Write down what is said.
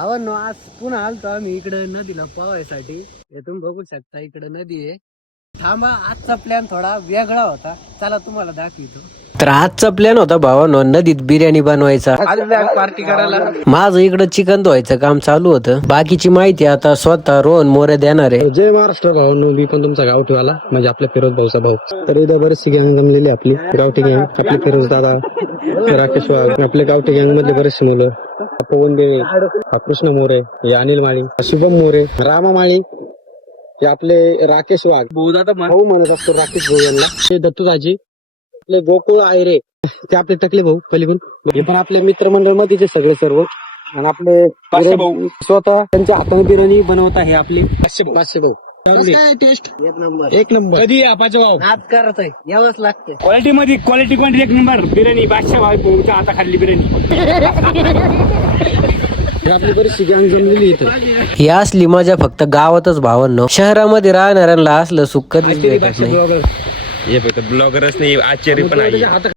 भावांनो आज पुन्हा आलतो आम्ही इकडे नदीला पोहायसाठी. हे तुम्ही बघू शकता इकडे नदी आहे. थांबा, आजचा प्लॅन थोडा वेगळा होता, चला तुम्हाला दाखवतो. तर आजचा प्लॅन होता भावांनो नदीत बिर्याणी बनवायचा, पार्टी करायला. माझं इकडं चिकन धुवायचं काम चालू होतं. बाकीची माहिती आता स्वतः रोहन मोरे देणार आहे. जय महाराष्ट्र भावांनो, मी पण तुमचा गावठीवाला म्हणजे आपल्या फिरोज भाऊचा भाऊ. तर इथं बरेचशी गँग जमलेली आपली गावठी गँग. आपले फिरोज दादा, राकेश वाघ, आपल्या गावठी गँग मधले बरेचसे मुलं. पवन बेळे, कृष्ण मोरे, हे अनिल माळी, शुभम मोरे, रामा माळी, हे आपले राकेश वाघ भाऊ म्हणत असतो राकेश भाऊ यांना. हे दत्तू दाजी, आपले गोकुळ आयरे, ते आपले टकले भाऊ पलीकडून. हे पण आपले मित्रमंडळ मध्येचे सगळे सर्व. आणि आपले स्वतः त्यांच्या हाताने बिर्याणी बनवत आहे आपली पाचशे भाऊ. टेस्ट एक नंबर. कधी भाऊ नाद करत आहे, यावंच लागते. क्वालिटी मध्ये क्वालिटी एक नंबर बिर्याणी. बादशाह भाऊच्या हाता खाल्ली बिर्याणी. आपली बरीचशी गँग जमलेली इथं. ही असली मजा फक्त गावातच भावांनो. शहरामध्ये राहणाऱ्यांना असलं सुख कधीच भेटत नाही. हे फक्त ब्लॉगरच नाही, आचार्य पण आहे.